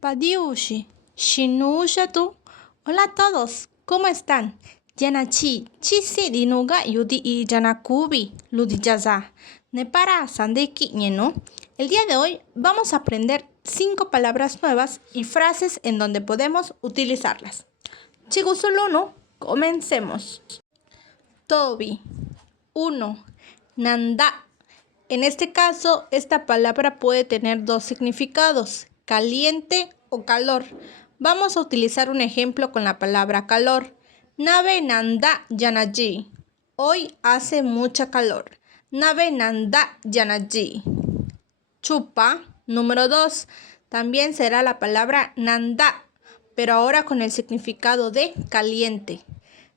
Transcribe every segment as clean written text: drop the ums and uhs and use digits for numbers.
Padiushi, Shinushatu. Hola a todos, ¿cómo están? Yanachi, Chisi dinuga yudi y Yanakubi, Ludiyaza. Nepara Sandeki Ñenu. El día de hoy vamos a aprender 5 palabras nuevas y frases en donde podemos utilizarlas. Chigusuluno, comencemos. Tobi. 1. Nanda. En este caso, esta palabra puede tener dos significados, caliente o calor. Vamos a utilizar un ejemplo con la palabra calor. Nave nanda yanaji. Hoy hace mucha calor. Nave nanda yanaji. Chupa. Número 2. También será la palabra nanda, pero ahora con el significado de caliente.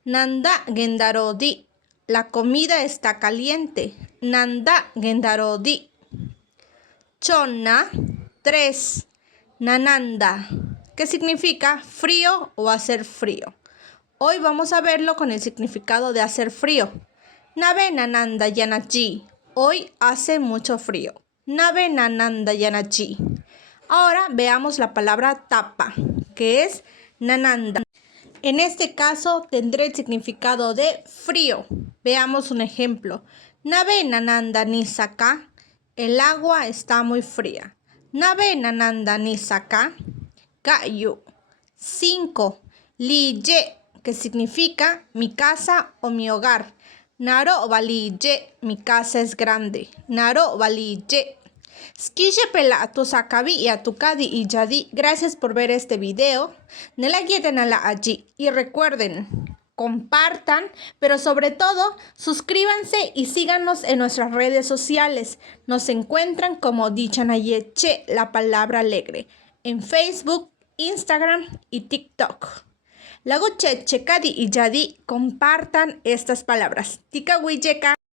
Nanda gendarodi. La comida está caliente. Nanda gendarodi. Chonna. 3. Nananda, que significa frío o hacer frío. Hoy vamos a verlo con el significado de hacer frío. Nave nananda yanachi. Hoy hace mucho frío. Nave nananda yanachi. Ahora veamos la palabra tapa, que es nananda. En este caso tendré el significado de frío. Veamos un ejemplo. Nave nananda nisaka. El agua está muy fría. Nave nananda nisaka. Gayu. 5. Liye, que significa mi casa o mi hogar. Naro valiye, mi casa es grande. Naro valiye. Skishe pela tu sakabi y a tu kadi y yadi. Gracias por ver este video. Nela la allí. Y recuerden, compartan, pero sobre todo, suscríbanse y síganos en nuestras redes sociales. Nos encuentran como Dichanayeche, la palabra alegre, en Facebook, Instagram y TikTok. Lago cheche kadi y yadi, compartan estas palabras. Tika wiyeka.